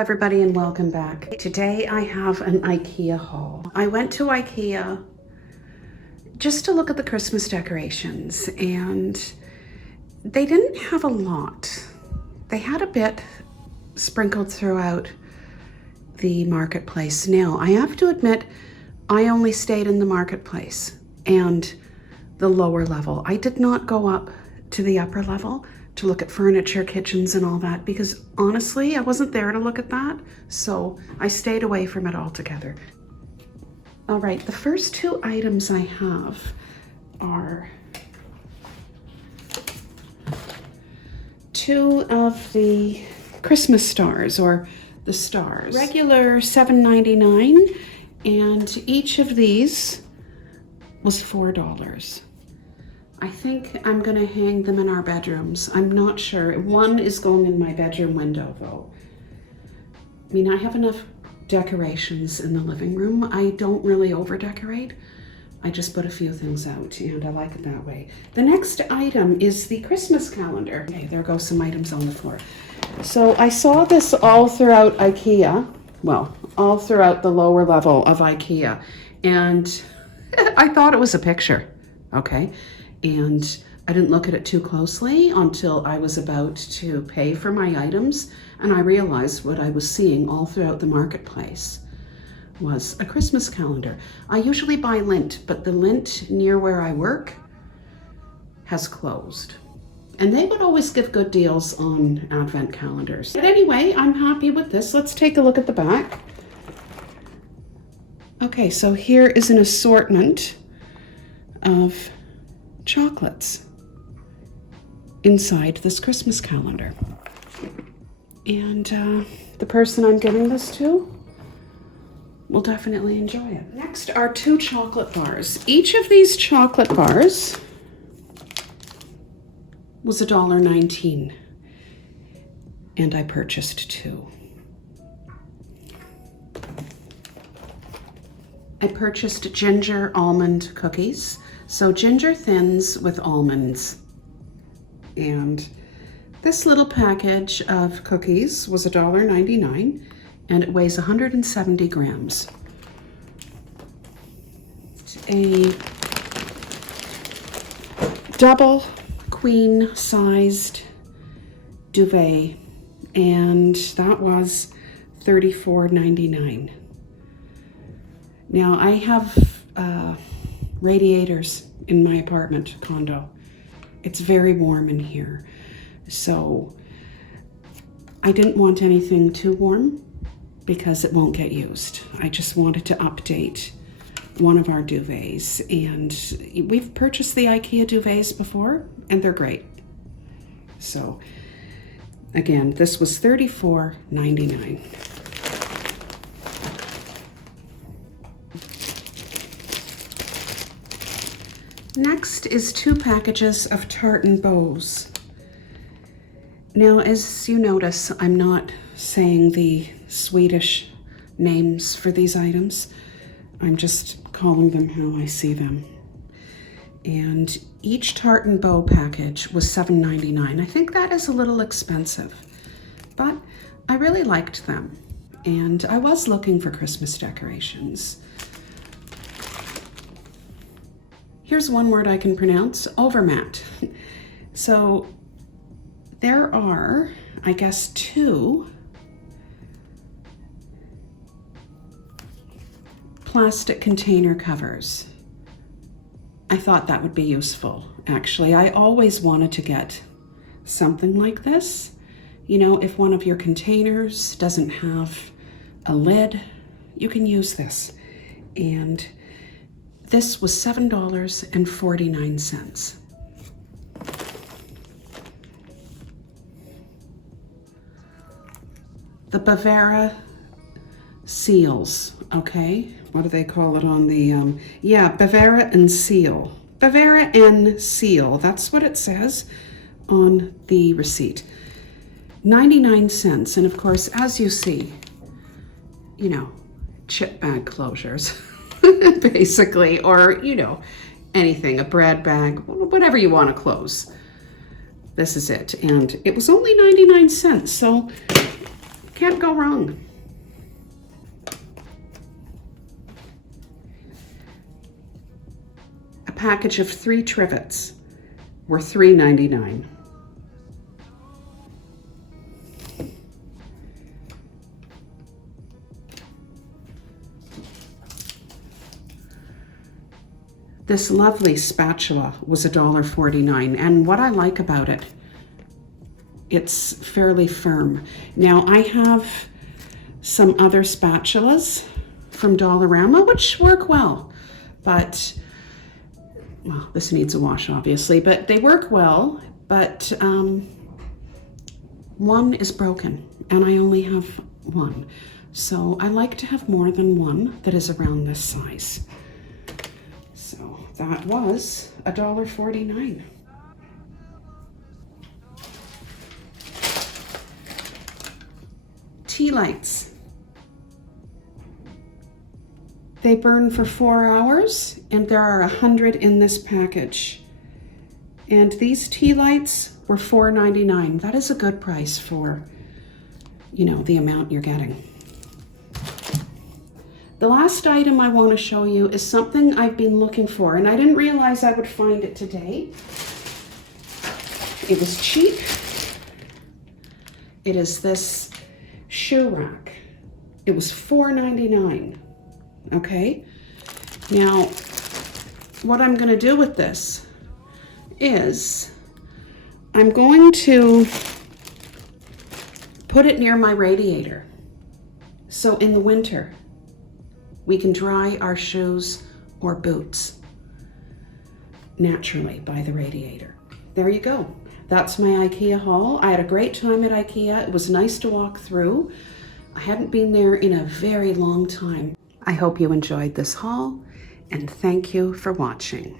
everybody, and welcome back. Today I have an IKEA haul. I went to IKEA just to look at the Christmas decorations, and they didn't have a lot. They had a bit sprinkled throughout the marketplace. Now, I have to admit, I only stayed in the marketplace and the lower level. I did not go up to the upper level to look at furniture, kitchens, and all that, because honestly, I wasn't there to look at that, so I stayed away from it altogether. All right, the first two items I have are two of the Christmas stars, or the stars. Regular $7.99, and each of these was $4. I think I'm gonna hang them in our bedrooms. I'm not sure. One is going in my bedroom window though. I mean, I have enough decorations in the living room. I don't really over decorate. I just put a few things out and I like it that way. The next item is the Christmas calendar. Okay, there go some items on the floor. So I saw this all throughout IKEA. Well, all throughout the lower level of IKEA. And I thought it was a picture, okay? And I didn't look at it too closely until I was about to pay for my items, and I realized what I was seeing all throughout the marketplace was a Christmas calendar. I usually buy lint, but the lint near where I work has closed. And they would always give good deals on advent calendars. But anyway, I'm happy with this. Let's take a look at the back. Okay, so here is an assortment of chocolates inside this Christmas calendar. And the person I'm giving this to will definitely enjoy it. Next are two chocolate bars. Each of these chocolate bars was $1.19, and I purchased two. I purchased ginger almond cookies. So ginger thins with almonds. And this little package of cookies was $1.99, and it weighs 170 grams. A double queen sized duvet, and that was $34.99. Now I have radiators in my apartment condo. It's very warm in here, so I didn't want anything too warm because it won't get used. I just wanted to update one of our duvets, and we've purchased the IKEA duvets before and they're great. So again, this was $34.99. Next is two packages of Tartan Bows. Now, as you notice, I'm not saying the Swedish names for these items. I'm just calling them how I see them. And each Tartan Bow package was $7.99. I think that is a little expensive, but I really liked them. And I was looking for Christmas decorations. Here's one word I can pronounce, overmat. So there are, I guess, two plastic container covers. I thought that would be useful, actually. I always wanted to get something like this. You know, if one of your containers doesn't have a lid, you can use this. And this was $7.49. The Bavaria seals, okay? What do they call it on the, yeah, Bavaria and seal. Bavaria and seal, that's what it says on the receipt. 99 cents, and of course, as you see, you know, chip bag closures. Basically, or, you know, anything, a bread bag, whatever you want to close. This is it. And it was only 99 cents, so Can't go wrong. A package of 3 Trivets were $3.99. This lovely spatula was $1.49, and what I like about it, it's fairly firm. Now I have some other spatulas from Dollarama which work well, but, well, this needs a wash obviously, but they work well, but one is broken and I only have one. So I like to have more than one that is around this size. So that was $1.49. Tea lights. They burn for 4 hours and there are 100 in this package. And these tea lights were $4.99. That is a good price for, you know, the amount you're getting. The last item I want to show you is something I've been looking for, and I didn't realize I would find it today. It was cheap. It is this shoe rack. It was $4.99. Okay? Now, what I'm going to do with this is I'm going to put it near my radiator. So in the winter, we can dry our shoes or boots naturally by the radiator. There you go. That's my IKEA haul. I had a great time at IKEA. It was nice to walk through. I hadn't been there in a very long time. I hope you enjoyed this haul, and thank you for watching.